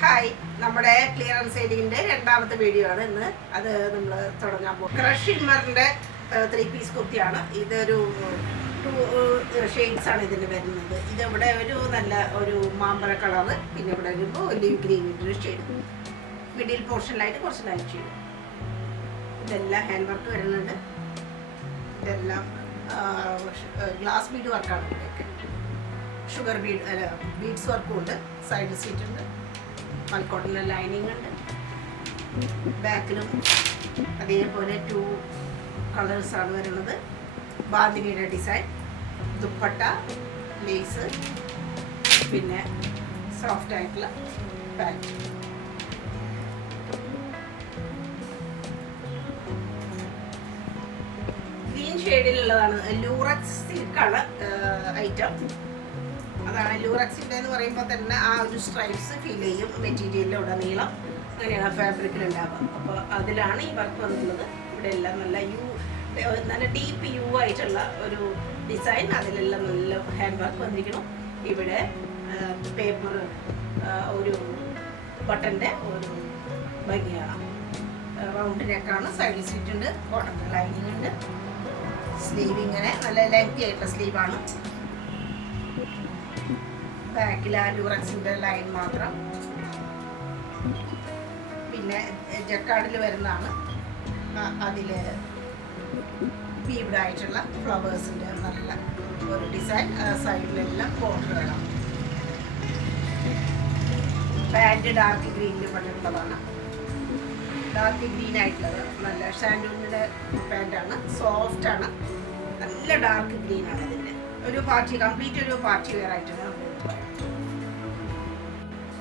Hi, നമ്മുടെ clearance സെയിലിന്റെ രണ്ടാമത്തെ video ആണ് ഇന്ന്. അത് നമ്മൾ തുടങ്ങാൻ പോകും. ക്രഷ് ഷിമ്മറിന്റെ 3 പീസ് കുർത്തിയാണ്. ഇതൊരു 2 ഷെയ്ഡ്സ് ആണ് ഇതിന് വരുന്നത്. ഇതിവിടെ നല്ല ഒരു മാമ്പഴ കളറ്, പിന്നെ ഇവിടെ വരുമ്പോൾ ഒലിവ് ഗ്രീനിൻ്റെ ഒരു ഷെയ്ഡ്, മിഡിൽ പോർഷനിലായിട്ട് കുറച്ച് ലൈറ്റ് ഷെയ്ഡ്. ഇതെല്ലാം ഹാൻഡ് വർക്ക് വരുന്നുണ്ട്. ഇതെല്ലാം ഗ്ലാസ് ബീഡ് വർക്കാണ്. ഇവിടെയൊക്കെ ഷുഗർ ബീഡ്സ് വർക്കും ഉണ്ട്. സൈഡ് സീറ്റ് ഉണ്ട്. മൽക്കോട്ടിലെ ലൈനിങ് ഉണ്ട്. ബാക്കിലും അതേപോലെ 2 കളേഴ്സാണ് വരുന്നത്. ബാന്തിനിയുടെ ഡിസൈൻ, ദുപ്പട്ട, ലേസ്, പിന്നെ സോഫ്റ്റ് ആയിട്ടുള്ള പാൻറ്. ഗ്രീൻ ഷെയ്ഡിലുള്ളതാണ്. ലൂറക്സ് സിൽക്കാണ് ഐറ്റം. അതാണ് ലൂറക്സിൻ്റെ എന്ന് പറയുമ്പോൾ തന്നെ ആ ഒരു സ്ട്രൈപ്സ് ഫീൽ ചെയ്യും മെറ്റീരിയലിൽ ഉടനീളം. അങ്ങനെയാണ് ഫാബ്രിക്കിലുണ്ടാവുക. അപ്പോൾ അതിലാണ് ഈ വർക്ക് വന്നിട്ടുള്ളത്. ഇവിടെ എല്ലാം നല്ല ഡീപ്പ് യു ആയിട്ടുള്ള ഒരു ഡിസൈൻ. അതിലെല്ലാം നല്ല ഹാൻഡ് വർക്ക് വന്നിരിക്കണം. ഇവിടെ പേപ്പർ ഒരു ബട്ടൻ്റെ ഒരു ഭംഗിയാണ്. റൗണ്ട് നെക്കാണ്. സൈഡ് സീറ്റ് ഉണ്ട്. ബോട്ടം ലൈനിങ് ഉണ്ട്. സ്ലീവ് ഇങ്ങനെ നല്ല ലെങ്തി ആയിട്ടുള്ള സ്ലീവാണ്. ബാക്കിൽ ആ ലൂറക്സിൻ്റെ ലൈൻ മാത്രം. പിന്നെ ജക്കാർഡിൽ വരുന്നതാണ്. അതിൽ വീവ്ഡ് ആയിട്ടുള്ള ഫ്ലവേഴ്സിൻ്റെ നല്ല ഒരു ഡിസൈൻ. സൈഡിലെല്ലാം ബോർഡർ വേണം. പാൻറ് ഡാർക്ക് ഗ്രീനിൽ പണിയുള്ളതാണ്. ഡാർക്ക് ഗ്രീൻ ആയിട്ടുള്ളത് നല്ല ഷാൻഡൂണിൻ്റെ പാൻറ്റാണ്. സോഫ്റ്റാണ്. നല്ല ഡാർക്ക് ഗ്രീനാണ് ഇതിൻ്റെ. ഒരു കംപ്ലീറ്റ് ഒരു പാർട്ടി വെയർ ആയിട്ടാണ്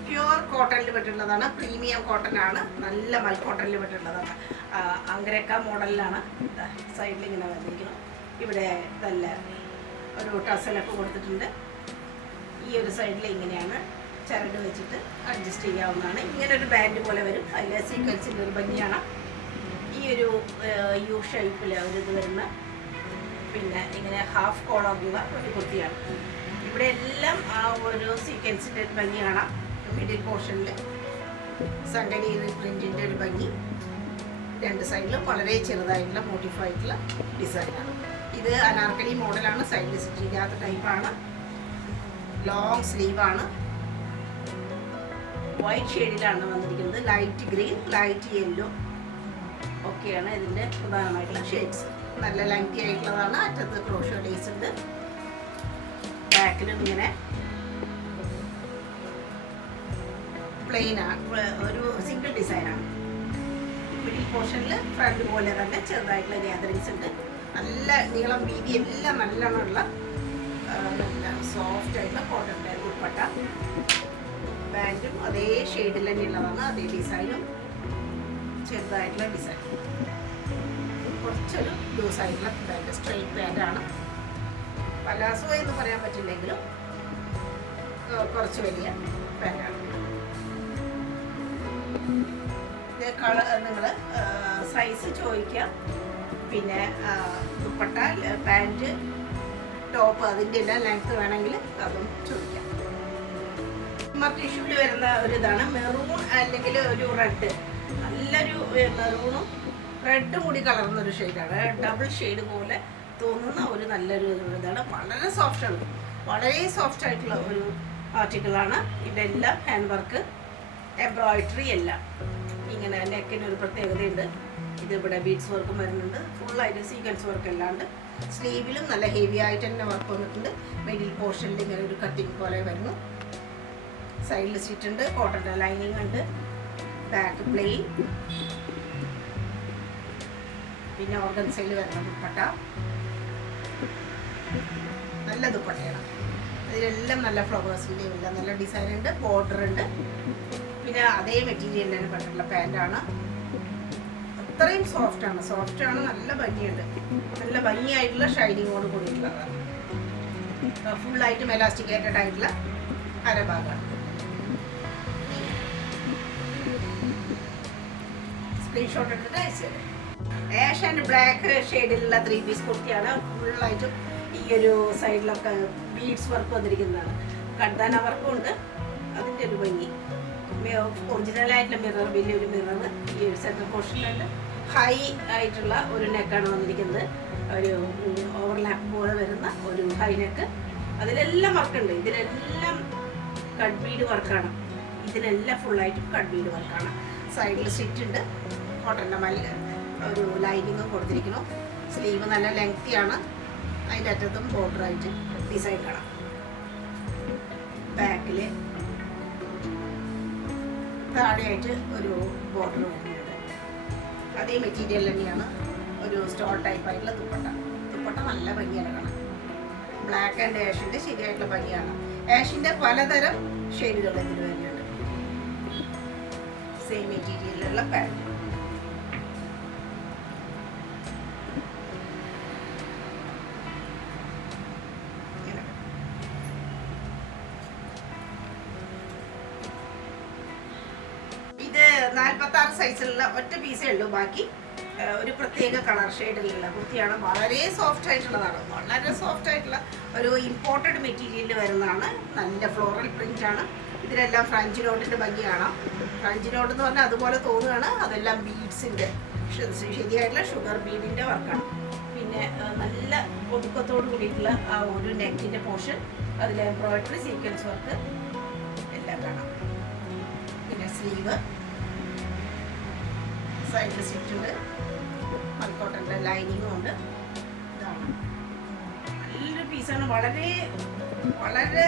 പ്യുവർ കോട്ടണിൽ പെട്ടുള്ളതാണ്. പ്രീമിയം കോട്ടൺ ആണ്. നല്ല മൽക്കോട്ടണിൽ പെട്ടുള്ളതാണ്. അങ്കരക്ക മോഡലിലാണ്. സൈഡിൽ ഇങ്ങനെ വന്നിരിക്കണം. ഇവിടെ നല്ല ഒരു ടസലൊക്കെ കൊടുത്തിട്ടുണ്ട്. ഈ ഒരു സൈഡിൽ ഇങ്ങനെയാണ് ചരട് വെച്ചിട്ട് അഡ്ജസ്റ്റ് ചെയ്യാവുന്നതാണ്. ഇങ്ങനെ ഒരു ബാൻഡ് പോലെ വരും. അതിലെ സീക്വൻസിൻ്റെ ഒരു ഭംഗിയാണ്. ഈ ഒരു യു ഷേപ്പിൽ ഒരിത് വരുന്ന, പിന്നെ ഇങ്ങനെ ഹാഫ് കോളറുള്ള ഒരു കുർത്തിയാണ്. ഇവിടെ എല്ലാം ആ ഒരു സീക്വൻസിൻ്റെ ഒരു ഭംഗി കാണാം. മിഡിൽ പോർഷനിൽ സംഗതി പ്രിന്റിൻ്റെ ഒരു ഭംഗി. 2 സൈഡിലും വളരെ ചെറുതായിട്ടുള്ള മോഡിഫൈഡുള്ള ഡിസൈനാണ്. ഇത് അനാർക്കലി മോഡലാണ്. സൈഡിൽ സ്റ്റിച്ചില്ലാത്ത ടൈപ്പാണ്. ലോങ് സ്ലീവാണ്. വൈറ്റ് ഷെയ്ഡിലാണ് വന്നിരിക്കുന്നത്. ലൈറ്റ് ഗ്രീൻ, ലൈറ്റ് യെല്ലോ ഒക്കെയാണ് ഇതിൻ്റെ പ്രധാനമായിട്ടുള്ള ഷെയ്ഡ്സ്. നല്ല ലെങ്തി ആയിട്ടുള്ളതാണ്. അറ്റത്ത് ക്രോഷോ ലേസ് ഉണ്ട്. ബാക്കിലും ഇങ്ങനെ പ്ലെയിനാണ്. ഒരു സിംഗിൾ ഡിസൈനാണ്. മിഡിൽ പോർഷനിൽ ഫ്രണ്ട് പോലെ തന്നെ ചെറുതായിട്ടുള്ള ഗ്യാതറിങ്സ് ഉണ്ട്. നല്ല നീളം വീതി എല്ലാം നല്ലോണമുള്ള നല്ല സോഫ്റ്റ് ആയിട്ടുള്ള കോട്ടൻ്റെ ദുപ്പട്ട. പാൻറ്റും അതേ ഷെയ്ഡിൽ തന്നെയുള്ളതാണ്. അതേ ഡിസൈനും ചെറുതായിട്ടുള്ള ഡിസൈൻ. കുറച്ചൊരു ലൂസായിട്ടുള്ള പാൻറ്റ്, സ്ട്രെയിറ്റ് പാൻറ്റാണ്. പലാസോ എന്ന് പറയാൻ പറ്റില്ലെങ്കിലും കുറച്ച് വലിയ പാൻറ്റാണ്. ഇത് നിങ്ങൾ സൈസ് ചോദിക്കാം. പിന്നെ ദുപ്പട്ട, പാൻറ്റ്, ടോപ്പ് അതിൻ്റെ എല്ലാം ലെങ്ത്ത് വേണമെങ്കിൽ അതും ചോദിക്കാം. ടിഷ്യൂവിൽ വരുന്ന ഒരിതാണ്. മെറൂൺ അല്ലെങ്കിൽ ഒരു റെഡ്, നല്ലൊരു മെറൂണും റെഡും കൂടി കലർന്നൊരു ഷെയ്ഡാണ്. ഡബിൾ ഷെയ്ഡ് പോലെ തോന്നുന്ന ഒരു നല്ലൊരു ഇതാണ്. വളരെ സോഫ്റ്റാണ്. വളരെ സോഫ്റ്റ് ആയിട്ടുള്ള ഒരു ആർട്ടിക്കിളാണ്. ഇതെല്ലാം ഹാൻഡ് വർക്ക്, എംബ്രോയിഡറി എല്ലാം. ഇങ്ങനെ നെക്കിന് ഒരു പ്രത്യേകതയുണ്ട്. ഇതിവിടെ ബീഡ്സ് വർക്കും വരുന്നുണ്ട്. ഫുള്ളായിട്ട് സീക്വൻസ് വർക്ക് അല്ലാണ്ട് സ്ലീവിലും നല്ല ഹെവി ആയിട്ട് തന്നെ വർക്ക് വന്നിട്ടുണ്ട്. മിഡിൽ പോർഷനിൽ ഇങ്ങനെ ഒരു കട്ടിങ് പോലെ വരുന്നു. സൈഡിൽ സീറ്റ് ഉണ്ട്. കോട്ടൻ്റെ ലൈനിങ് ഉണ്ട്. Back plain. പിന്നെ ഓർഗൻസയിൽ വരുന്ന ദുപ്പട്ട. നല്ല ദുപ്പട്ടയാണ്. ഇതിലെല്ലാം നല്ല ഫ്ലവേഴ്സിൻ്റെ എല്ലാം നല്ല ഡിസൈൻ ഉണ്ട്. ബോർഡർ ഉണ്ട്. പിന്നെ അതേ മെറ്റീരിയൽ തന്നെ പെട്ടിട്ടുള്ള പാൻറ്റാണ്. അത്രയും സോഫ്റ്റാണ്. നല്ല ഭംഗിയുണ്ട്. നല്ല ഭംഗിയായിട്ടുള്ള ഷൈനിങ്ങോട് കൂടിയിട്ടുള്ളതാണ്. ഫുള്ളായിട്ടും എലാസ്റ്റിക്കേറ്റഡ് ആയിട്ടുള്ള അരഭാഗമാണ്. സ്ക്രീൻഷോട്ട് എടുത്തിട്ട് അയച്ചു. ആഷ് ആൻഡ് ബ്ലാക്ക് ഷെയ്ഡിലുള്ള 3 പീസ് കുർത്തിയാണ്. ഫുള്ളായിട്ടും ഈ ഒരു സൈഡിലൊക്കെ ബീഡ്സ് വർക്ക് വന്നിരിക്കുന്നതാണ്. കണ്ടാന വർക്കും ഉണ്ട്. അതിൻ്റെ ഒരു ഭംഗി ഒറിജിനലായിട്ടുള്ള മിറർ, വലിയൊരു മിറർ ഈ ഒരു സെൻറ്റർ പോർഷനിലുണ്ട്. ഹൈ ആയിട്ടുള്ള ഒരു നെക്കാണ് വന്നിരിക്കുന്നത്, ഒരു ഓവർലാപ്പ് പോലെ വരുന്ന ഒരു ഹൈ നെക്ക്. അതിലെല്ലാം വർക്കുണ്ട്, ഇതിലെല്ലാം കട്ട് ബീഡ് വർക്കാണ്, ഇതിലെല്ലാം ഫുള്ളായിട്ടും കട്ട് ബീഡ് വർക്കാണ്. സൈഡിൽ സ്റ്റിച്ച് ഉണ്ട്, കോട്ടൻ്റെ മല്ല് ഒരു ലൈനിങ്ങും കൊടുത്തിരിക്കുന്നു. സ്ലീവ് നല്ല ലെങ്തിയാണ്, അതിൻ്റെ അറ്റത്തും ബോർഡറായിട്ട് ഡിസൈൻ കാണാം. ബാക്കിൽ താഴെയായിട്ട് ഒരു ബോർഡർ വരുന്നുണ്ട്. അതേ മെറ്റീരിയൽ തന്നെയാണ്, ഒരു സ്റ്റോൾ ടൈപ്പ് ആയിട്ടുള്ള ദുപ്പട്ട. ദുപ്പട്ട നല്ല ഭംഗിയാണ് കാണാൻ. ബ്ലാക്ക് ആൻഡ് ആഷിൻ്റെ ശരിയായിട്ടുള്ള ഭംഗിയാണ്. ആഷിൻ്റെ പലതരം ഷെയ്ഡുകൾ ഇതിൽ വരുന്നുണ്ട്. സെയിം മെറ്റീരിയലിലുള്ള പാൻറ്. ഇത് 46 സൈസിലുള്ള ഒറ്റ പീസേ ഉള്ളൂ, ബാക്കി ഒരു പ്രത്യേക കളർ ഷെയ്ഡിലുള്ള കുർത്തിയാണ്. വളരെ സോഫ്റ്റ് ആയിട്ടുള്ളതാണ്, വളരെ സോഫ്റ്റ് ആയിട്ടുള്ള ഒരു ഇമ്പോർട്ടഡ് മെറ്റീരിയലിൽ വരുന്നതാണ്. നല്ല ഫ്ലോറൽ പ്രിന്റ് ആണ്. ഇതിലെല്ലാം ഫ്രഞ്ച് നോട്ടിൻ്റെ ഭംഗി കാണാം. ഫ്രഞ്ച് നോട്ട് എന്ന് പറഞ്ഞാൽ അതുപോലെ തോന്നുകയാണ്, അതെല്ലാം ബീഡ്സിൻ്റെ ശരിയായിട്ടുള്ള ഷുഗർ ബീഡിൻ്റെ വർക്കാണ്. പിന്നെ നല്ല ഒതുക്കത്തോട് കൂടിയിട്ടുള്ള ആ ഒരു നെക്കിൻ്റെ പോർഷൻ, അതിൽ എംബ്രോയിഡറി സീക്വൻസ് വർക്ക് എല്ലാം കാണാം. പിന്നെ സ്ലീവ്, സൈഡിൽ സ്റ്റിച്ച് ഉണ്ട്, മൽക്കോട്ടൻ്റെ ലൈനിങ്ങും ഉണ്ട്. ഇതാണ് നല്ലൊരു പീസാണ്, വളരെ വളരെ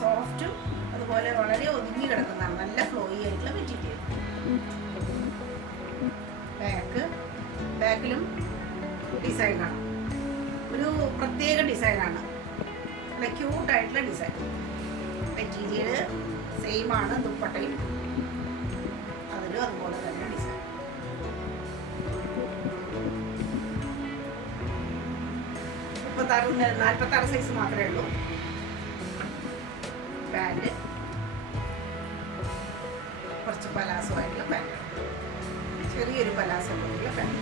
സോഫ്റ്റും അതുപോലെ വളരെ ഒതുങ്ങി കിടക്കുന്നതാണ്. നല്ല ഫ്ലോയി ആയിട്ടുള്ള മെറ്റീരിയൽ. ബാക്കിലും ഡിസൈൻ കാണാം, ഒരു പ്രത്യേക ഡിസൈനാണ്, നല്ല ക്യൂട്ടായിട്ടുള്ള ഡിസൈൻ. മെറ്റീരിയൽ സെയിം ആണ്, ദുപ്പട്ടയും അതിലും അതുപോലെ തന്നെ ഡിസൈൻ. 46 സൈസ് മാത്രമേ ഉള്ളൂ. പാൻറ് കുറച്ച് പലാസോ ആയിട്ടുള്ള പാൻറ്, ചെറിയൊരു പലാസോ ആയിട്ടുള്ള പാൻറ്.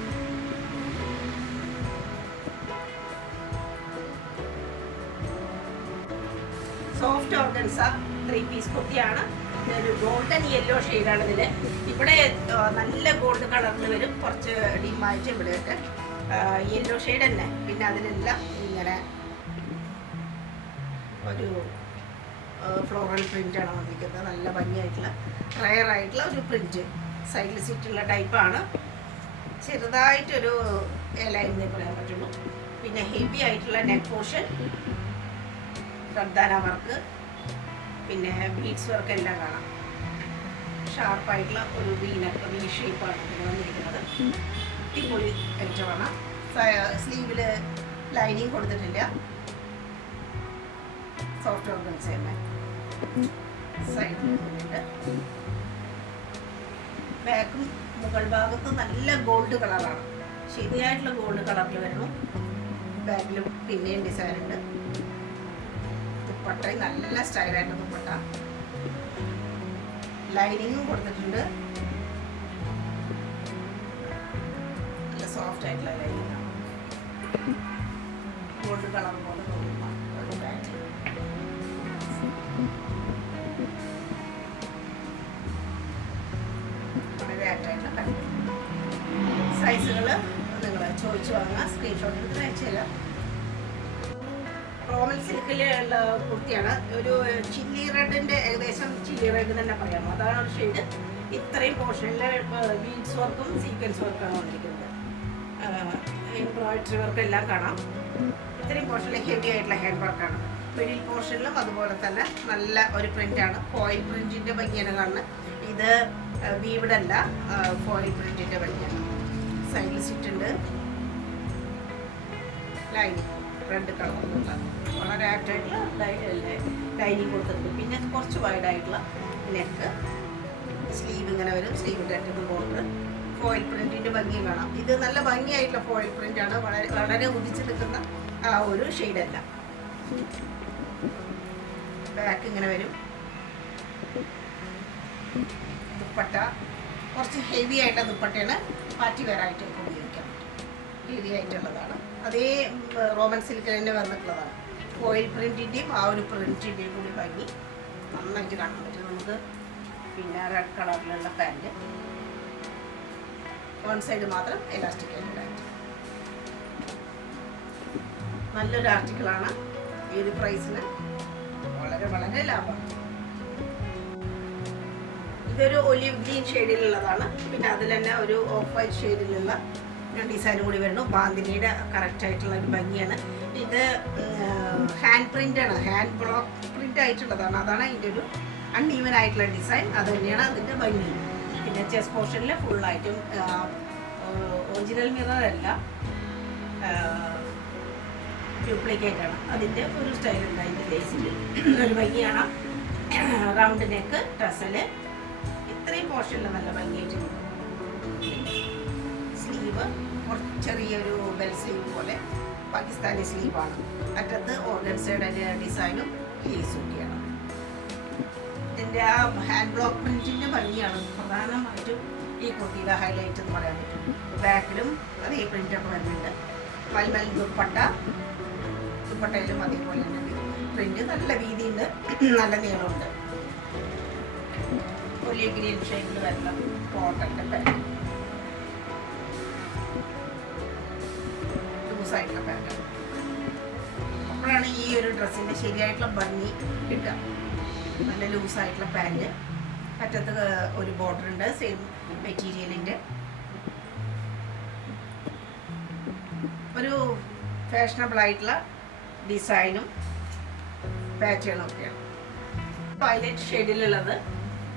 സോഫ്റ്റ് ഓർഗൻസ 3 പീസ് കുർത്തിയാണ്. ഇതൊരു ഗോൾഡൻ യെല്ലോ ഷെയ്ഡാണ് ഇതിൽ. ഇവിടെ നല്ല ഗോൾഡ് കളറിൽ വരും, കുറച്ച് ഡിമായിട്ട് ഇവിടെയൊക്കെ യെല്ലോ ഷെയ്ഡ് തന്നെ. പിന്നെ അതിലെല്ലാം ഇങ്ങനെ ഒരു ഫ്ലോറൽ പ്രിൻ്റാണ് വന്നിരിക്കുന്നത്. നല്ല ഭംഗിയായിട്ടുള്ള റയർ ആയിട്ടുള്ള ഒരു പ്രിൻറ്റ്, സൈഡിൽ സീറ്റുള്ള ടൈപ്പാണ്. ചെറുതായിട്ടൊരു ലൈൻ എന്നേ പറയാൻ പറ്റുള്ളൂ. പിന്നെ ഹെവി ആയിട്ടുള്ള നെക്ക് പോർഷൻ, കർദാന വർക്ക്, പിന്നെ ബീഡ്സ് വർക്ക് എല്ലാം കാണാം. ഷാർപ്പായിട്ടുള്ള ഒരു വി ഷേപ്പാണ് ഇതിന് വന്നിരിക്കുന്നത്. അടിപൊളി ഐറ്റമാണ്. സ്ലീവിൽ ലൈനിങ് കൊടുത്തിട്ടില്ല, സോഫ്റ്റ് ഓർഗൻസ തന്നെ. സൈഡിലുണ്ട്. ബാക്കും മുകൾ ഭാഗത്ത് നല്ല ഗോൾഡ് കളറാണ്, ശരിയായിട്ടുള്ള ഗോൾഡ് കളറിൽ വരുന്നു. ബാക്കിലും പിന്നെയും ഡിസൈൻ ഉണ്ട്. ദുപ്പട്ട നല്ല സ്റ്റൈലായിട്ട് ദുപ്പട്ട, ലൈനിങ്ങും കൊടുത്തിട്ടുണ്ട്. നല്ല സോഫ്റ്റ് ആയിട്ടുള്ള ലൈനിങ് ആണ്, ഗോൾഡ് കളർ പോലെ തോന്നുന്ന ഒരു പാൻറ്. വളരെ ആക്റ്റായിട്ടുള്ള പാൻറ്. സൈസുകൾ നിങ്ങൾ ചോദിച്ചു വാങ്ങുക, സ്ക്രീൻഷോട്ട് എടുത്ത് അയച്ചു തരാം. റോമൻ സിൽക്കിലുള്ള കുർത്തിയാണ്. ഒരു ചില്ലി റെഡിൻ്റെ ഏകദേശം ചില്ലി റെഡ് തന്നെ പറയാം, അതാണ് ഒരു ഷെയ്ഡ്. ഇത്രയും പോർഷനിൽ ബീഡ്സ് വർക്കും സീക്വൻസ് വർക്കാണ് വന്നിരിക്കുന്നത്. എംബ്രോയിഡറി വർക്ക് എല്ലാം കാണാം. ഇത്രയും പോർഷനിൽ ഹെവി ആയിട്ടുള്ള ഹാൻഡ് വർക്കാണ്. മിഡിൽ പോർഷനിലും അതുപോലെ തന്നെ നല്ല ഒരു പ്രിൻ്റാണ്, ഫോയിൽ പ്രിൻറ്റിൻ്റെ ഭംഗിയാണ് കാണുന്നത്. ഇത് വീവിഡല്ല, ഫോയിൽ പ്രിൻറ്റിൻ്റെ ഭംഗിയാണ്. സൈഡിൽ സ്റ്റിച്ച് ഉണ്ട്, ലൈനിങ് റെഡ് കളറിലുള്ള വളരെ ആക്റ്റായിട്ടുള്ള ലൈനിങ് കൊടുത്തിട്ടുണ്ട്. പിന്നെ കുറച്ച് വൈഡായിട്ടുള്ള നെക്ക്, സ്ലീവ് ഇങ്ങനെ വരും, സ്ലീവിൻ്റെ അറ്റത്ത് ബോർഡർ, ഫോയിൽ പ്രിൻറ്റിൻ്റെ ഭംഗി കാണാം. ഇത് നല്ല ഭംഗിയായിട്ടുള്ള ഫോയിൽ പ്രിൻ്റാണ്, വളരെ വളരെ ഉദിച്ച് നിൽക്കുന്ന ആ ഒരു ഷെയ്ഡല്ല. ബാക്ക് ഇങ്ങനെ വരും. ദുപ്പട്ട കുറച്ച് ഹെവി ആയിട്ടുള്ള ദുപ്പട്ടയാണ്, പാർട്ടി വെയർ ആയിട്ട് ഉപയോഗിക്കാൻ പറ്റും. ഹെവി ആയിട്ടുള്ളതാണ്. അതേ റോമൻ സിൽക്കിൽ തന്നെ വന്നിട്ടുള്ളതാണ്. ഫോയിൽ പ്രിൻറ്റിൻ്റെയും ആ ഒരു പ്രിൻറ്റിൻ്റെയും കൂടി ഭംഗി നന്നായിട്ട് കാണാൻ പറ്റും. നമുക്ക് പിന്നെ റെഡ് കളറിലുള്ള പാൻറ്. വൺ സൈഡ് മാത്രം എലാസ്റ്റിക് ആയിട്ട് പാൻറ്. നല്ലൊരു ആർട്ടിക്കിളാണ്. ഈ ഒരു പ്രൈസിന് വളരെ വളരെ ലാഭമാണ്. ഇതൊരു ഒലിവ് ഗ്രീൻ ഷെയ്ഡിലുള്ളതാണ്. പിന്നെ അതിൽ തന്നെ ഒരു ഓഫ് വൈറ്റ് ഷെയ്ഡിലുള്ള ഡിസൈനും കൂടി വരുന്നു. ബാന്തിനിയുടെ കറക്റ്റ് ആയിട്ടുള്ള ഒരു ഭംഗിയാണ്. ഇത് ഹാൻഡ് പ്രിൻ്റാണ്, ഹാൻഡ് ബ്ലോക്ക് പ്രിൻ്റ് ആയിട്ടുള്ളതാണ്. അതാണ് അതിൻ്റെ ഒരു അൺഈവൻ ആയിട്ടുള്ള ഡിസൈൻ. അത് തന്നെയാണ് അതിൻ്റെ ഭംഗി. പിന്നെ ചെസ്റ്റ് പോർഷനിൽ ഫുള്ളായിട്ടും ഒറിജിനൽ മിറർ അല്ല, ഡ്യൂപ്ലിക്കേറ്റ് ആണ്. അതിൻ്റെ ഒരു സ്റ്റൈലുണ്ട്. അതിൻ്റെ ലേസിൽ ഒരു ഭംഗിയാണ്. റൗണ്ട് നെക്ക്, ടസല്, ഇത്രയും പോർഷനിൽ നല്ല ഭംഗിയായിട്ട്. സ്ലീവ് ചെറിയൊരു ബെൽ സ്ലീവ് പോലെ പാകിസ്ഥാനി സ്ലീവാണ്. അറ്റത്ത് ഓർഗൻസയുടെ ഡിസൈനും ലേസും ഒക്കെയാണ്. ഇതിൻ്റെ ആ ഹാൻഡ് ബ്ലോക്ക് പ്രിൻറ്റിൻ്റെ ഭംഗിയാണ് പ്രധാനമായിട്ടും ഈ കുർത്തിയുടെ ഹൈലൈറ്റ് എന്ന് പറയാൻ പറ്റും. ബാക്കിലും അതേ പ്രിൻ്റൊക്കെ വരുന്നുണ്ട്. മൽമൽ ദുപ്പട്ടയിലും അതേപോലെ തന്നെ പ്രിൻ്റ് നല്ല വീതിയുണ്ട്, നല്ല നീളമുണ്ട്. ഒലിവ് ഗ്രീൻ ഷെയ്ഡിൽ വരുന്ന കോട്ടൻ്റെ പാൻറ്, ലൂസായിട്ടുള്ള പാൻറ്റാണ്. അപ്പോഴാണ് ഈ ഒരു ഡ്രസ്സിൻ്റെ ശരിയായിട്ടുള്ള ഭംഗി കിട്ടുക. നല്ല ലൂസായിട്ടുള്ള പാൻറ്, അറ്റത്ത് ഒരു ബോർഡർ ഉണ്ട് സെയിം മെറ്റീരിയലിൻ്റെ. ഒരു ഫാഷനബിൾ ആയിട്ടുള്ള ഡിസൈനും പാറ്റേണും ഒക്കെയാണ്. വയലറ്റ് ഷെയ്ഡിലുള്ളത്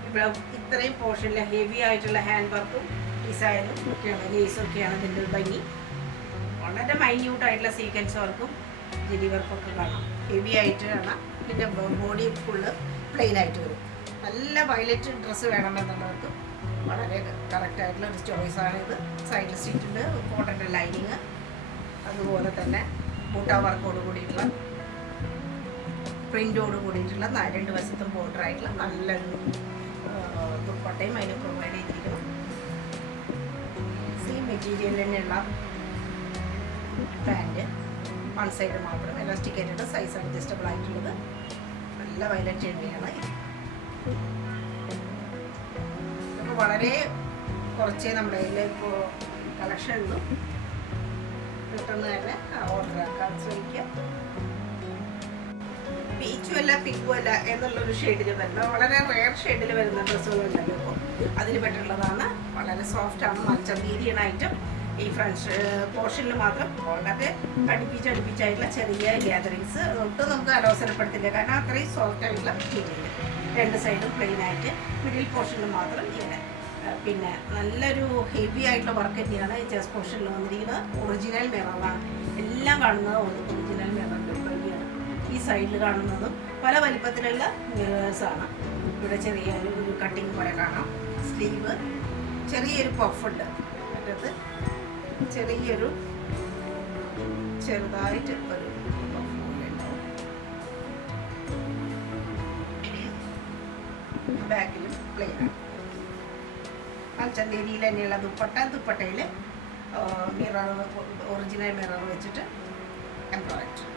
ഇവിടെ ഇത്രയും പോർഷനിൽ ഹെവി ആയിട്ടുള്ള ഹാൻഡ് വർക്കും ഡിസൈനും ഒക്കെയാണ്, ലേസും ഒക്കെയാണ് ഇതിൻ്റെ ഭംഗി. വളരെ മൈന്യൂട്ടായിട്ടുള്ള സീക്വൻസ് വർക്കും ജെലി വർക്കൊക്കെ കാണാം. ഹെവി ആയിട്ട് കാണാം. പിന്നെ ബോഡി ഫുള്ള് പ്ലെയിൻ ആയിട്ട് വരും. നല്ല വയലറ്റ് ഡ്രസ്സ് വേണമെന്നുള്ളവർക്ക് വളരെ കറക്റ്റായിട്ടുള്ള ഒരു ചോയ്സാണ് ഇത്. സൈഡിൽ സ്റ്റിച്ചിട്ടുണ്ട്, കോട്ടൻ്റെ ലൈനിങ്, അതുപോലെ തന്നെ ബൂട്ട വർക്കോട് കൂടിയിട്ടുള്ള പ്രിൻ്റോട് കൂടിയിട്ടുള്ള 2 വശത്തും ബോർഡർ ആയിട്ടുള്ള നല്ലൊരു ദുപ്പട്ടയും അതിന് പ്രൊവൈഡ് ചെയ്തിരിക്കുന്നു. സെയിം മെറ്റീരിയൽ തന്നെയുള്ള പാൻറ്, വൺ സൈഡ് മാത്രം എലാസ്റ്റിക് ആയിട്ട് സൈസ് അഡ്ജസ്റ്റബിൾ ആയിട്ടുള്ളത്. നല്ല വയലറ്റ് എണ്ണയാണ്. അപ്പോൾ വളരെ കുറച്ചേ നമ്മുടെ കയ്യിൽ ഇപ്പോൾ കളക്ഷൻ ഉള്ളൂ. പെട്ടെന്ന് തന്നെ ഓർഡർ ആക്കാൻ ശ്രമിക്കാം. പീച്ചും അല്ല പിക്കും അല്ല എന്നുള്ളൊരു ഷെയ്ഡിൽ വരുന്ന വളരെ റെയർ ഷെയ്ഡിൽ വരുന്ന ഡ്രസ്സുകളുണ്ടല്ലോ ഇപ്പോൾ, അതിൽ പെട്ടുള്ളതാണ്. വളരെ സോഫ്റ്റാണ്, മൽച്ചന്തീരിയാണ് ഐറ്റം. ഈ ഫ്രണ്ട് പോർഷനിൽ മാത്രം വളരെ അടുപ്പിച്ചായിട്ടുള്ള ചെറിയ ഗ്യാതറിങ്സ് ഒട്ടും നമുക്ക് അലോസരപ്പെടുത്തില്ല. കാരണം അത്രയും സോഫ്റ്റ് ആയിട്ടുള്ള മെറ്റീരിയൽ. 2 സൈഡും പ്ലെയിൻ ആയിട്ട്, മിഡിൽ പോർഷനിൽ മാത്രം ഇങ്ങനെ. പിന്നെ നല്ലൊരു ഹെവി ആയിട്ടുള്ള വർക്ക് തന്നെയാണ് ഈ ചെസ്റ്റ് പോർഷനിൽ വന്നിരിക്കുന്നത്. ഒറിജിനൽ മിററാണ് എല്ലാം കാണുന്നത്. ഒറിജിനൽ മിററിൻ്റെ ഭംഗിയാണ്. ഈ സൈഡിൽ കാണുന്നതും പല വലിപ്പത്തിലുള്ള മിറേഴ്സാണ്. ഇവിടെ ചെറിയ ഒരു കട്ടിങ് പോലെ കാണാം. സ്ലീവ് ചെറിയൊരു പഫുണ്ട്, മറ്റത് ചെറിയൊരു ചെറുതായിട്ട് ഒരു പഫ് പോലെ ഉണ്ടാവും. ബാക്കിലും പ്ലെയിനാണ്. മൽച്ചന്തേരിയിൽ തന്നെയുള്ള ദുപ്പട്ടയിൽ മിറർ, ഒറിജിനൽ മിറർ വെച്ചിട്ട് എംബ്രോയിഡറി.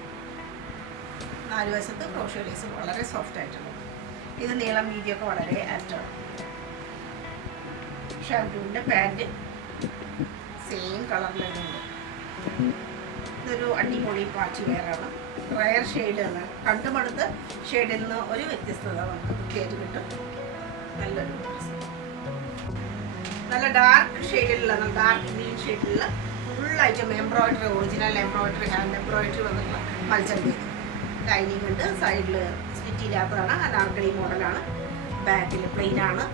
4 വശത്ത് ക്രോഷ്യോ ലേസ് വളരെ സോഫ്റ്റ് ആയിട്ടുള്ളത്. ഇത് നീളം വീതിയൊക്കെ വളരെ ആപ്റ്റാണ്. ഷാംപൂവിൻ്റെ പാൻറ് സെയിം കളറിലുണ്ട്. ഇതൊരു അടിപൊളി പാച്ച് വെയറാണ്. റയർ ഷെയ്ഡാണ്. കണ്ടുമടുത്ത ഷെയ്ഡിൽ നിന്ന് ഒരു വ്യത്യസ്തത നമുക്ക് കൃത്യമായിട്ട് കിട്ടും. നല്ലൊരു നല്ല ഡാർക്ക് ഷെയ്ഡിലുള്ള, ഡാർക്ക് ഗ്രീൻ ഷെയ്ഡിലുള്ള ഫുള്ളായിട്ടും embroidery, original embroidery, hand embroidery വന്നിട്ടുള്ള മൽച്ചന്തേരി. ലൈനിങ് ഉണ്ട്, സൈഡിൽ സ്റ്റിച്ച് ഇല്ലാത്തതാണ്. അനാർക്കലി മോഡലാണ്. ബാക്കിൽ പ്ലെയിൻ ആണ്.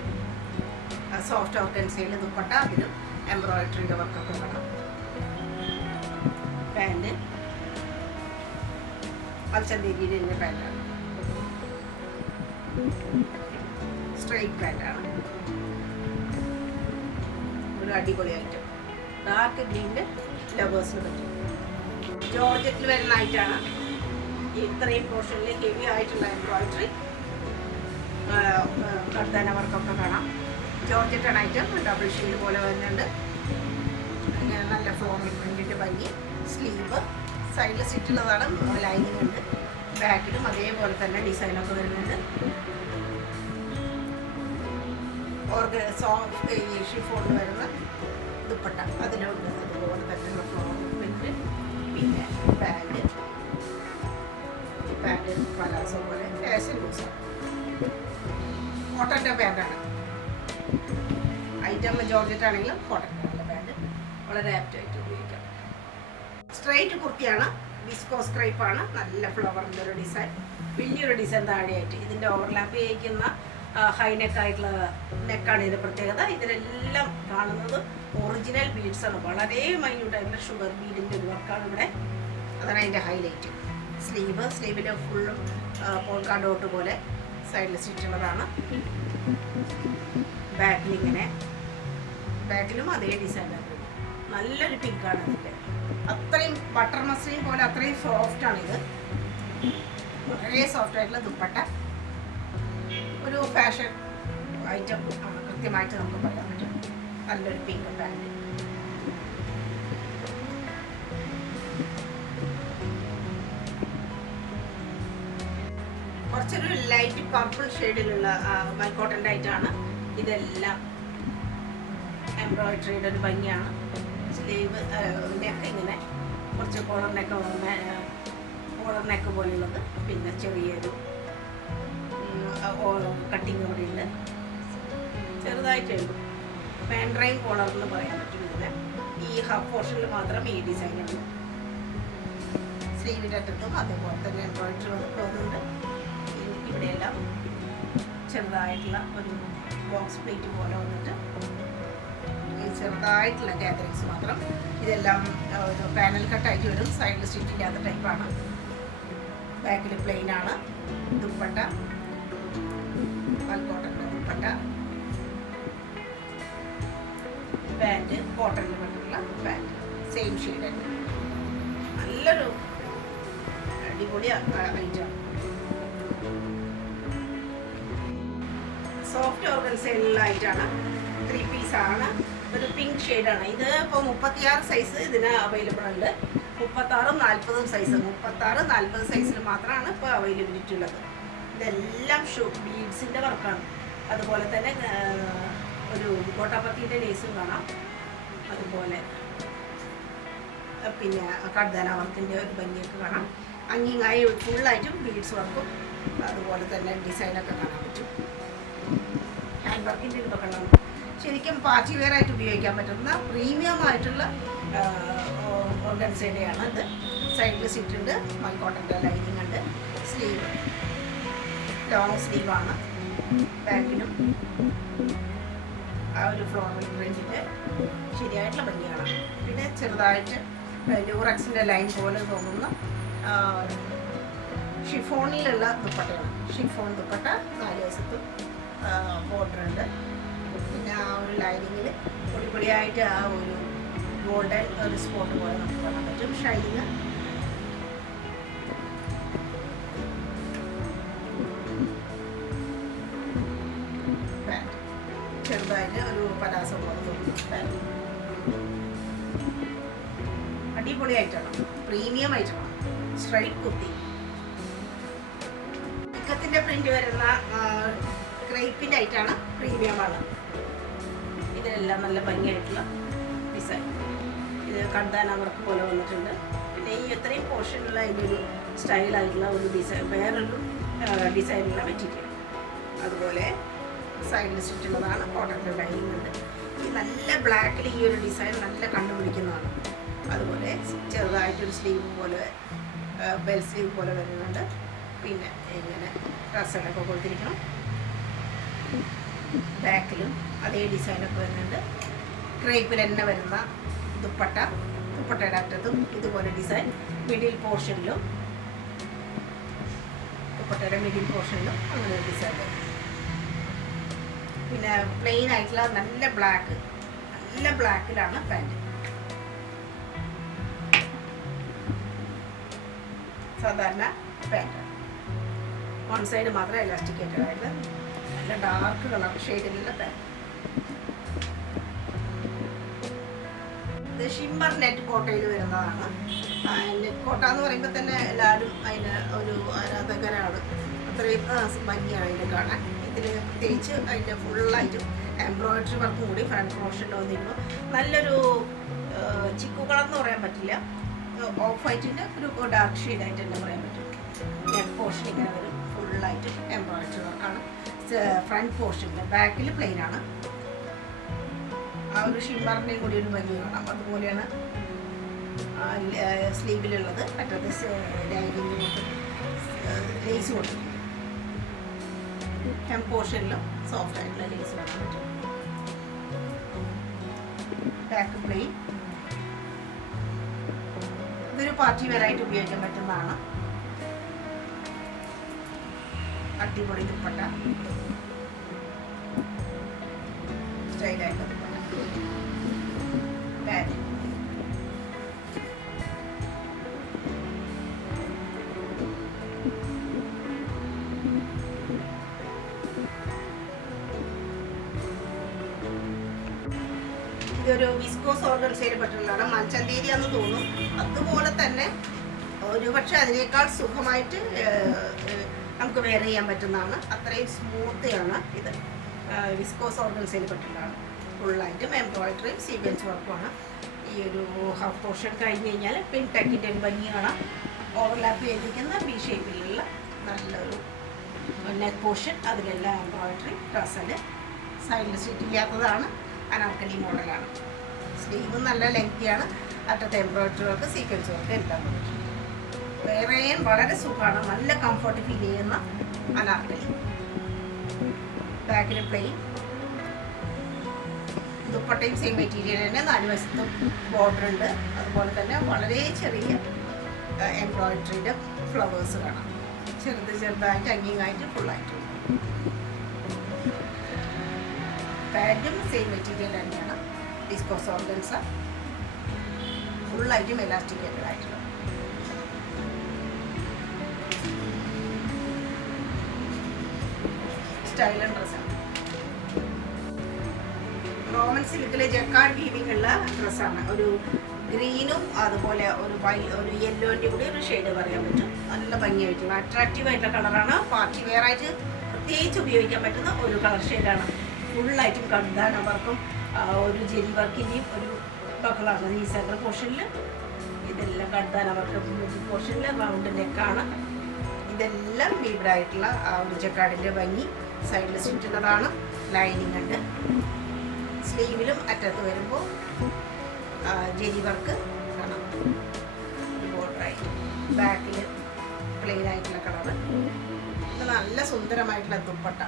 സോഫ്റ്റ് ഓർഗൻസയിൽ ദുപ്പട്ട, അതിലും എംബ്രോയിഡറിയുടെ വർക്കൊക്കെ കാണാം. പാൻറ് മൽച്ചന്തേരിയുടെ തന്നെ പാൻറ്റാണ്. സ്ട്രെയിറ്റ് പാൻറ്റാണ്. ഒരു അടിപൊളി ഐറ്റം. ഡാർക്ക് ഗ്രീൻ്റെ ലവേഴ്സിന് പറ്റും. ജോർജറ്റിൽ വരുന്ന ഐറ്റാണ്. ഇത്രയും പോർഷനിൽ ഹെവി ആയിട്ടുള്ള എംബ്രോയിഡറി, കർദാന വർക്കൊക്കെ കാണാം. ജോർജറ്റാണ് ഐറ്റം. ഡബിൾ ഷെയ്ഡ് പോലെ വരുന്നുണ്ട്. നല്ല ഫ്ലോറൽ പ്രിന്റിൻ്റെ ഭംഗി. സ്ലീവ് സൈഡിൽ സ്റ്റിച്ചുള്ളതാണ്. ലൈനിങ് ഉണ്ട്. ബാക്കിലും അതേപോലെ തന്നെ ഡിസൈനൊക്കെ വരുന്നുണ്ട്. സോഫ്റ്റ് ഈ ഷിഫോണിൽ വരുന്ന ദുപ്പട്ട അതിലുണ്ട്. അതുപോലെ തന്നെയുള്ള ഫ്ലോറൽ പ്രിന്റ്. പിന്നെ പാൻറ് പലാസോ പോലെ ഫാഷൻ ലൂസാണ്. കോട്ടൻ്റെ പാൻറ്റാണ് ഐറ്റം. ജോർജറ്റ് ആണെങ്കിലും കോട്ടൺ നല്ല പാൻറ് വളരെ ആപ്റ്റായിട്ട് ഉപയോഗിക്കാം. സ്ട്രൈറ്റ് കുർത്തിയാണ്, വിസ്കോസ് ക്രൈപ്പാണ്. നല്ല ഫ്ലവറിൻ്റെ ഒരു ഡിസൈൻ, വലിയൊരു ഡിസൈൻ താഴെയായിട്ട്. ഇതിൻ്റെ ഓവർലാപ്പ് ചെയ്യിക്കുന്ന ഹൈ നെക്കായിട്ടുള്ള നെക്കാണ് ഇതിൻ്റെ പ്രത്യേകത. ഇതിലെല്ലാം കാണുന്നത് ഒറിജിനൽ ബീഡ്സാണ്. വളരെ മൈന്യൂട്ടായിട്ടുള്ള ഷുഗർ ബീഡിൻ്റെ ഒരു വർക്കാണ് ഇവിടെ. അതാണ് അതിൻ്റെ ഹൈലൈറ്റ്. സ്ലീവിൻ്റെ ഫുള്ളും പോൾക്കാ ഡോട്ട് പോലെ സൈഡിൽ സ്റ്റിച്ചുള്ളതാണ്. ബാക്കിലും അതേ ഡിസൈനാണ്. നല്ലൊരു പിങ്കാണ് ഇതിൻ്റെ. അത്രയും ബട്ടർ മസ്ലിൻ പോലെ അത്രയും സോഫ്റ്റാണിത്. വളരെ സോഫ്റ്റായിട്ടുള്ള ദുപ്പട്ട. ഒരു ഫാഷൻ ഐറ്റം കൃത്യമായിട്ട് നമുക്ക് പറയാൻ പറ്റും. നല്ലൊരു പിങ്ക് പാൻറ്. കുറച്ചൊരു ലൈറ്റ് പർപ്പിൾ ഷെയ്ഡിലുള്ള മൈക്കോട്ടൻ്റെ ഐറ്റമാണ്. ഇതെല്ലാം എംബ്രോയിഡറിയുടെ ഒരു ഭംഗിയാണ്. സ്ലീവ് നെക്ക് ഇങ്ങനെ കുറച്ച് കോളർ നെക്ക് പോലെയുള്ളത്. പിന്നെ ചെറിയൊരു കട്ടിങ് ഇവിടെ ഉണ്ട്. ചെറുതായിട്ടേ ഉള്ളൂ. പാൻഡ്രൈൻ കോളർ എന്ന് പറയാൻ പറ്റും ഇതിന്. ഈ ഹാഫ് പോർഷനിൽ മാത്രം ഈ ഡിസൈനുള്ളൂ. സ്ലീവിൻ്റെ അറ്റത്തും അതേപോലെ തന്നെ എംബ്രോയിഡറി വന്നിട്ടുണ്ട്. ഇവിടെയെല്ലാം ചെറുതായിട്ടുള്ള ഒരു ബോക്സ് പ്ലേറ്റ് പോലെ വന്നിട്ട് ഈ ചെറുതായിട്ടുള്ള ഗാദറിങ്സ് മാത്രം. ഇതെല്ലാം ഒരു പാനൽ കട്ടായിട്ട് വരും. സൈഡിൽ സ്റ്റിച്ച് ഇല്ലാത്ത ടൈപ്പാണ്. ബാക്കിൽ പ്ലെയിൻ ആണ്. ദുപ്പട്ട കോട്ടൻ്റെ ദുപ്പട്ട. പാൻറ് കോട്ടണിൽ പറ്റുള്ള പാൻറ്. സെയിം ഷെയ്ഡ് തന്നെ. നല്ലൊരു അടിപൊളി ഐറ്റം. സോഫ്റ്റ് ഓർഗൻസൈലായിട്ടാണ്. 3 പീസാണ്. ഒരു പിങ്ക് ഷെയ്ഡാണ്. ഇത് ഇപ്പോൾ 36 സൈസ് ഇതിന് അവൈലബിൾ ഉണ്ട്. 36, 40 സൈസ്. 36, 40 സൈസിൽ മാത്രമാണ് ഇപ്പോൾ അവൈലബിലിറ്റി ഉള്ളത്. ഇതെല്ലാം ബീഡ്സിൻ്റെ വർക്കാണ്. അതുപോലെ തന്നെ ഒരു ഗോട്ടാപത്തിൻ്റെ ലേസും കാണാം. അതുപോലെ പിന്നെ കഡ്ദാന വർക്കിൻ്റെ ഒരു ഭംഗിയൊക്കെ കാണാം. അങ്ങിങ്ങായി ഫുള്ളായിട്ടും ബീഡ്സ് വർക്കും അതുപോലെ തന്നെ ഡിസൈനൊക്കെ കാണാൻ പറ്റും. ഹാൻഡ് വർക്കിൻ്റെ ഇതൊക്കെ കാണാം. ശരിക്കും പാർട്ടി വെയർ ആയിട്ട് ഉപയോഗിക്കാൻ പറ്റുന്ന പ്രീമിയം ആയിട്ടുള്ള ഓർഗൻസൈഡയാണ് ഇത്. സൈഡിൽ സിറ്റുണ്ട്. മൈക്കോട്ടൻ്റെ ലൈനിങ് ഉണ്ട്. സ്ലീവ് ലോങ് സ്ലീവാണ്. ബാക്കിലും ആ ഒരു ഫ്ലോറൽ പ്രിൻറ്റിൻ്റെ ശരിയായിട്ടുള്ള ഭംഗിയാണ്. പിന്നെ ചെറുതായിട്ട് ലൂറക്സിൻ്റെ ലൈൻ പോലെ തോന്നുന്ന ഷിഫോണിലുള്ള ദുപ്പട്ടയാണ്. ഷിഫോൺ ദുപ്പട്ട 4 വശത്തും ബോർഡർ ഉണ്ട്. പിന്നെ ആ ഒരു ലൈനിങ്ങിൽ പൊടിപ്പൊടിയായിട്ട് ആ ഒരു ഗോൾഡൻ ഒരു സ്പോട്ട് പോലെ നമുക്ക് കാണാൻ പറ്റും. ഷൈനിങ് പാൻറ് ചെറുതായിട്ട് ഒരു പലാസോ പോലെ തോന്നുന്നു പാൻറ്. അടിപൊളിയായിട്ടാണ്. പ്രീമിയം ആയിട്ടാണ്. സ്ട്രൈറ്റ് കുത്തി ഇക്കത്തിൻ്റെ പ്രിന്റ് വരുന്ന ക്രേപ്പിൻ്റെ ആയിട്ടാണ്. പ്രീമിയമാണ്. ഇതിലെല്ലാം നല്ല ഭംഗിയായിട്ടുള്ള ഡിസൈൻ. ഇത് കണ്ടാൻ അവർക്ക് പോലെ വന്നിട്ടുണ്ട്. പിന്നെ ഈ എത്രയും പോർഷനുള്ള അതിൻ്റെ ഒരു സ്റ്റൈലായിട്ടുള്ള ഒരു ഡിസൈൻ, വേറൊരു ഡിസൈനുള്ള മെറ്റീരിയൽ. അതുപോലെ സൈഡിൽ സ്റ്റിച്ചുള്ളതാണ്. കോട്ടൻ്റെ ലൈനിങ് ഉണ്ട്. ഈ നല്ല ബ്ലാക്കിൽ ഈ ഒരു ഡിസൈൻ നല്ല കണ്ടുപിടിക്കുന്നതാണ്. അതുപോലെ ചെറുതായിട്ടൊരു സ്ലീവ് പോലെ ബെൽ സ്ലീവ് പോലെ വരുന്നുണ്ട്. പിന്നെ ഇങ്ങനെ റസലൊക്കെ കൊടുത്തിരിക്കണം. ബാക്കിലും അതേ ഡിസൈനൊക്കെ വരുന്നുണ്ട്. ക്രേപ്പിൽ തന്നെ വരുന്ന ദുപ്പട്ടയുടെ അറ്റത്തും ഇതുപോലെ ഡിസൈൻ. മിഡിൽ പോർഷനിലും ദുപ്പട്ടയുടെ മിഡിൽ പോർഷനിലും അങ്ങനെ ഒരു ഡിസൈൻ വരും. പിന്നെ പ്ലെയിൻ ആയിട്ടുള്ള നല്ല ബ്ലാക്കിലാണ് പാൻറ്. സാധാരണ പാൻറ് വൺ സൈഡ് മാത്രം എലാസ്റ്റിക്കേറ്റഡ് ആയിട്ട് നല്ല ഡാർക്ക് കളർ ഷെയ്ഡിലുള്ള പാൻറ്. ഇത് ഷിമ്മർ നെറ്റ് കോട്ടയിൽ വരുന്നതാണ്. നെറ്റ് കോട്ട എന്ന് പറയുമ്പോൾ തന്നെ എല്ലാവരും അതിന് ഒരു ആരാധകരാണ്. അത്രയും ഭംഗിയാണ് അതിന് കാണാൻ. ഇതിന് പ്രത്യേകിച്ച് അതിൻ്റെ ഫുള്ളായിട്ടും എംബ്രോയിഡറി വർക്കും കൂടി ഫ്രണ്ട് പോർഷനിൽ വന്നിരുന്നു. നല്ലൊരു ചിക്കു കളർ എന്ന് പറയാൻ പറ്റില്ല, ഓഫ് വൈറ്റിൻ്റെ ഒരു ഡാർക്ക് ഷെയ്ഡായിട്ട് തന്നെ പറയാൻ പറ്റും. നെക്ക് പോർഷൻ ഇങ്ങനെ വരും, ഫുള്ളായിട്ട് എംബ്രോയിഡറി വർക്കാണ്. ഫ്രണ്ട് പോർഷനിൽ ബാക്കിൽ പ്ലെയിൻ ആണ്. ആ ഒരു ഷിമ്മറിൻ്റെയും കൂടി ഒരു ഭംഗി കാണാം. അതുപോലെയാണ് സ്ലീവിലുള്ളത്. മറ്റത് ലൈനിങ് കൊണ്ട് ലേസ് കൊടുക്കും. ഹെം പോർഷനിലും സോഫ്റ്റ് ആയിട്ടുള്ള ലേസ് കാണാൻ പറ്റും. Back plain. ഇതൊരു പാർട്ടി വെയറായിട്ട് ഉപയോഗിക്കാൻ പറ്റുന്നതാണ്. അടിപൊളി ദുപ്പട്ട, സ്റ്റൈലായിട്ട് ദുപ്പട്ട. പാൻറ് ഇതൊരു വിസ്കോസ് ഓർഗൻസയിൽ പെട്ടുള്ളതാണ്. മൽച്ചന്തേരിയാന്ന് തോന്നും. അതുപോലെ തന്നെ ഒരുപക്ഷെ അതിനേക്കാൾ സുഖമായിട്ട് നമുക്ക് വെയർ ചെയ്യാൻ പറ്റുന്നതാണ്. അത്രയും സ്മൂത്താണ് ഇത്. വിസ്കോസ് ഓർഗൻസയിൽ പെട്ടുള്ളതാണ്. ഫുള്ളായിട്ടും എംബ്രോയിഡറിയും സീക്വൻസ് വർക്കുമാണ്. ഈ ഒരു ഹാഫ് പോർഷൻ കഴിഞ്ഞ് കഴിഞ്ഞാൽ പിൻ ടെക്കിൻ്റെ ഒരു ഭംഗി കാണാം. ഓവർലാപ്പ് ചെയ്തിരിക്കുന്ന ബി ഷേപ്പിലുള്ള നല്ലൊരു നെക്ക് പോർഷൻ, അതിലെല്ലാം എംബ്രോയിഡറി. ടസല് സൈഡിൽ സ്റ്റിച്ചില്ലാത്തതാണ്. അനാർക്കലി മോഡലാണ്. സ്ലീവ് നല്ല ലെങ്തിയാണ്. അറ്റത്തെ എംബ്രോയിഡറി വർക്ക്, സീക്വൻസ് വർക്ക് എല്ലാം വേറെ വളരെ സുഖമാണ്. നല്ല കംഫർട്ട് ഫീൽ ചെയ്യുന്ന അനാർക്കലി. ബാക്കിൽ പ്ലെയിൻ. ദുപ്പട്ടയും സെയിം മെറ്റീരിയൽ തന്നെ. 4 വശത്തും ബോർഡർ ഉണ്ട്. അതുപോലെ തന്നെ വളരെ ചെറിയ എംബ്രോയിഡറിയുടെ ഫ്ലവേഴ്സ് കാണാം. ചെറുതായിട്ട് അങ്ങിങ്ങായിട്ട് ഫുള്ളായിട്ട്. പാൻറ്റും സെയിം മെറ്റീരിയൽ തന്നെയാണ്. Viscose organza. ഫുള്ളായിട്ടും എലാസ്റ്റിക്കേറ്റഡ് ആയിട്ടുള്ള സ്റ്റൈലൻ ഡ്രസ്സാണ്. റോമൻ സിൽക്കിലെ ജക്കാർഡ് വീവിംഗ് ഉള്ള ഡ്രസ്സാണ്. ഒരു ഗ്രീനും അതുപോലെ ഒരു യെല്ലോൻ്റെ കൂടി ഒരു ഷെയ്ഡ് പറയാൻ പറ്റും. നല്ല ഭംഗിയായിട്ടുള്ള അട്രാക്റ്റീവ് ആയിട്ടുള്ള കളറാണ്. പാർട്ടി വെയർ ആയിട്ട് പ്രത്യേകിച്ച് ഉപയോഗിക്കാൻ പറ്റുന്ന ഒരു കളർ ഷെയ്ഡാണ്. ഫുള്ളായിട്ടും കണ്ടാണ് വർക്കും ഒരു ജെരി വർക്കിൻ്റെയും ഒരു ബക്കളാണ്. ഈ സെൻട്രൽ പോർഷനിൽ ഇതെല്ലാം കണ്ടാന വർക്ക് പോർഷനിൽ റൗണ്ട് നെക്കാണ്. ഇതെല്ലാം വീവ്ഡായിട്ടുള്ള ആ ഒരു ജക്കാർഡിൻ്റെ ഭംഗി. സൈഡിൽ സ്റ്റിച്ചുള്ളതാണ്. ലൈനിങ് ഉണ്ട്. സ്ലീവിലും അറ്റത്ത് വരുമ്പോൾ ജെരി വർക്ക് കാണാം. ബോർഡറായിട്ട് ബാക്കിൽ പ്ലെയിൻ ആയിട്ടുള്ള കളറ്. നല്ല സുന്ദരമായിട്ടുള്ള ദുപ്പട്ട.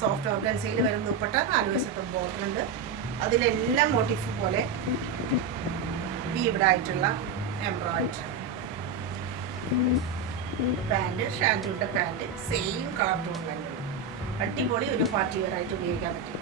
സോഫ്റ്റ് ഓർഗൻസയിൽ വരുന്ന ദുപ്പട്ട. 4 വശത്തും ബോർഡർ ഉണ്ട്. അതിലെല്ലാം മോട്ടീഫ് പോലെ വീവ്ഡായിട്ടുള്ള എംബ്രോയിഡറി. പാൻറ് ഷാൻഡൂൻ്റെ pant same colour tone pant. അടിപൊളി ഒരു പാർട്ടി വെയർ ആയിട്ട് ഉപയോഗിക്കാൻ പറ്റും.